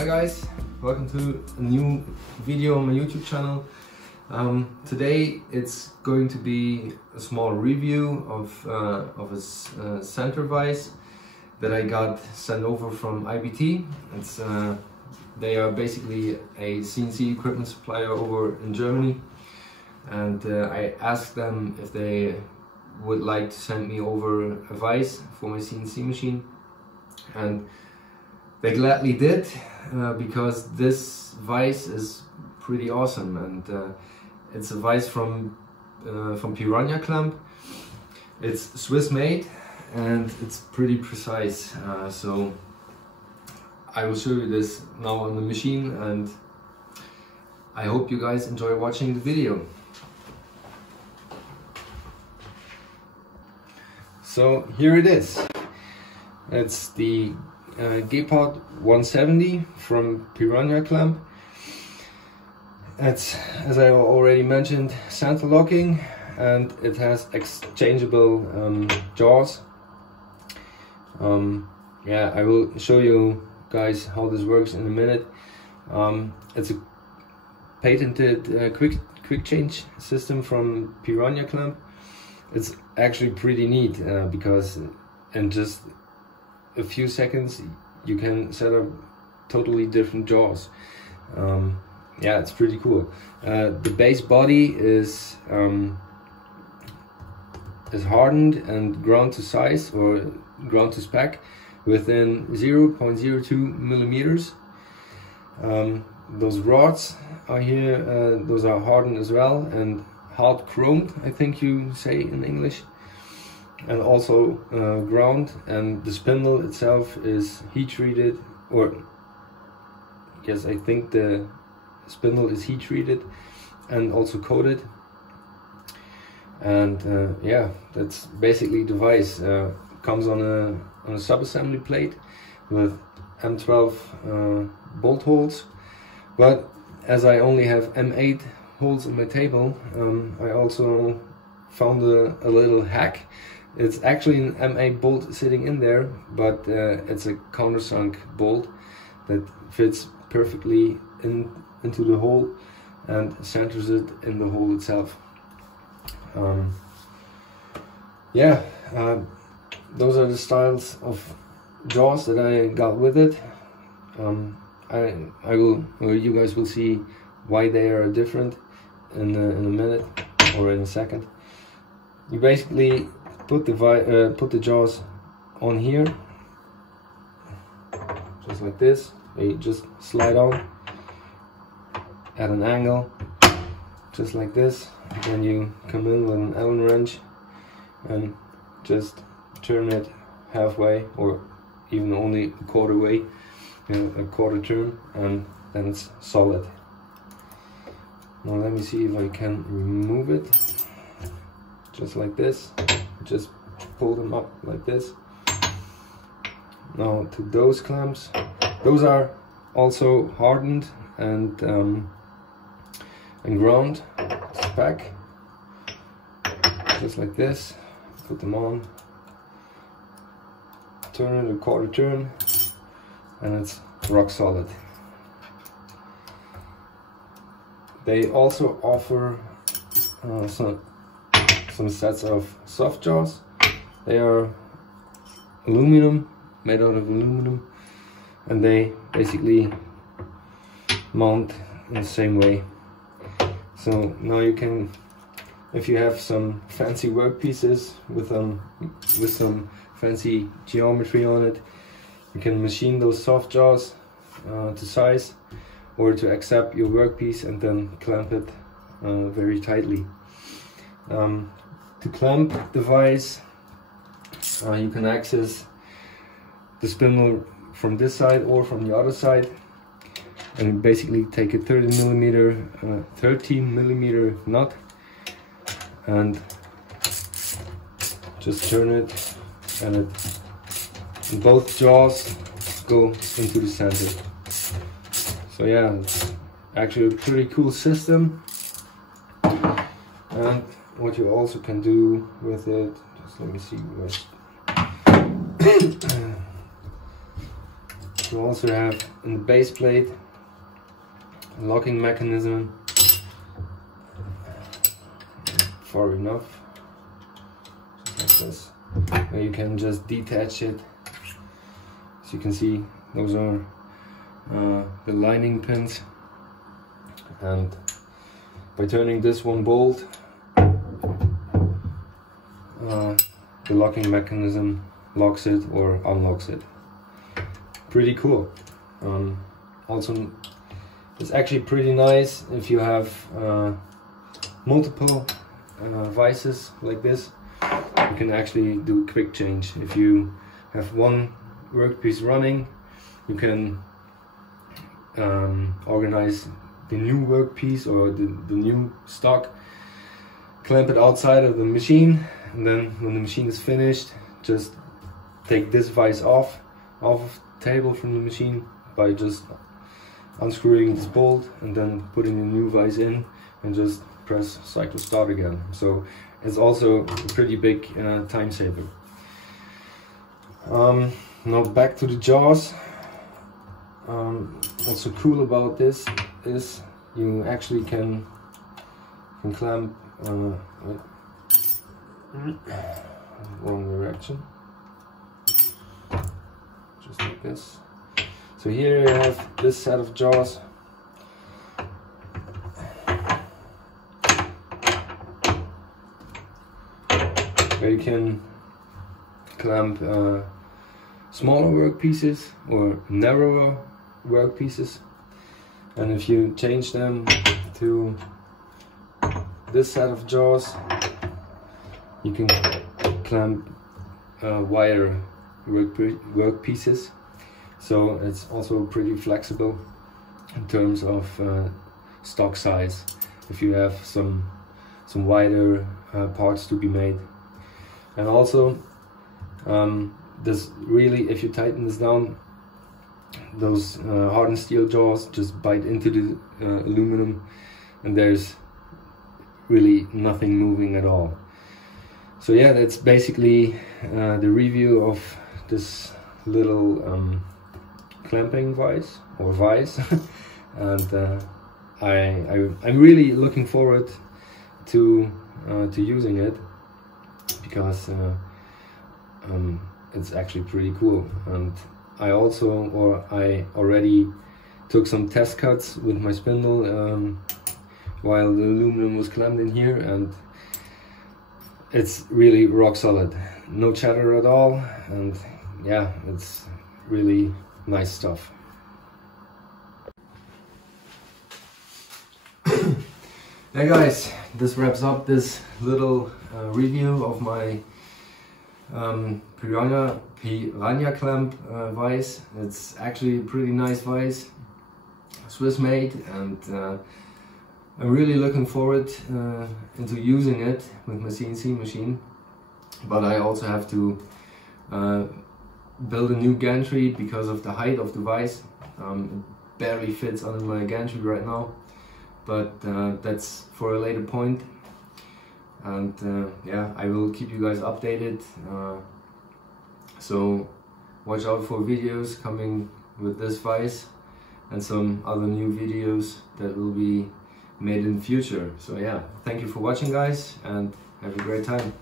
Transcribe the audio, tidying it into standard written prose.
Hi guys, welcome to a new video on my YouTube channel. Today it's going to be a small review of a center vise that I got sent over from IBT. They are basically a CNC equipment supplier over in Germany, and I asked them if they would like to send me over a vise for my CNC machine, and they gladly did, because this vise is pretty awesome, and it's a vise from Piranha Clamp. It's Swiss made and it's pretty precise, so I will show you this now on the machine, and I hope you guys enjoy watching the video. So here it is. It's the GEPARD 170 from Piranha Clamp. It's, as I already mentioned, center locking, and it has exchangeable jaws. Yeah, I will show you guys how this works in a minute. It's a patented quick change system from Piranha Clamp. It's actually pretty neat, because in just a few seconds you can set up totally different jaws. Yeah, it's pretty cool. The base body is hardened and ground to size, or ground to spec, within 0.02 millimeters. Those rods are here, those are hardened as well, and hard chromed, I think you say in English, and also ground. And the spindle itself is heat treated, or yes, I think the spindle is heat treated and also coated. And yeah, that's basically the vise. Comes on a sub-assembly plate with M12 bolt holes, but as I only have M8 holes in my table, I also found a little hack. It's actually an M8 bolt sitting in there, but it's a countersunk bolt that fits perfectly into the hole and centers it in the hole itself. Yeah, those are the styles of jaws that I got with it. You guys will see why they are different in a minute or in a second. You basically put the jaws on here, just like this. They just slide on at an angle, just like this. Then you come in with an Allen wrench and just turn it halfway, or even only a quarter way, a quarter turn, and then it's solid. Now let me see if I can remove it. Just like this. Just pull them up like this. Now to those clamps, those are also hardened and ground spec, just like this. Put them on, turn it a quarter turn, and it's rock solid. They also offer some sets of soft jaws. They are aluminum, made out of aluminum, and they basically mount in the same way. So now you can, if you have some fancy workpieces with some fancy geometry on it, you can machine those soft jaws to size, or to accept your workpiece and then clamp it very tightly. To clamp the vise, you can access the spindle from this side or from the other side, and basically take a 13 millimeter nut and just turn it, and both jaws go into the center. So yeah, it's actually a pretty cool system. And what you also can do with it, just let me see what You also have in the base plate a locking mechanism, far enough, just like this, where you can just detach it. As you can see, those are the lining pins, and by turning this one bolt, the locking mechanism locks it or unlocks it. Pretty cool. Also, it's actually pretty nice if you have multiple vices like this. You can actually do quick change. If you have one workpiece running, you can organize the new workpiece or the new stock, clamp it outside of the machine, and then when the machine is finished, just take this vise off the table from the machine by just unscrewing this bolt and then putting the new vise in and just press cycle start again. So it's also a pretty big time saver. Now back to the jaws. What's so cool about this is you actually can clamp wrong direction, just like this. So here you have this set of jaws. Where you can clamp smaller workpieces or narrower workpieces, and if you change them to this set of jaws, you can clamp wider workpieces. So it's also pretty flexible in terms of stock size, if you have some wider parts to be made. And also this really, if you tighten this down, those hardened steel jaws just bite into the aluminum, and there's really nothing moving at all. So yeah, that's basically the review of this little clamping vise or vise, and I'm really looking forward to using it, because it's actually pretty cool. And I already took some test cuts with my spindle while the aluminum was clamped in here, and it's really rock solid, no chatter at all, and yeah, it's really nice stuff. Yeah guys, this wraps up this little review of my Piranha Clamp vise. It's actually a pretty nice vise, Swiss made, and I'm really looking forward into using it with my CNC machine. But I also have to build a new gantry because of the height of the vise. It barely fits under my gantry right now, but that's for a later point. And yeah, I will keep you guys updated. So watch out for videos coming with this vise and some other new videos that will be made in the future. So yeah, thank you for watching guys, and have a great time.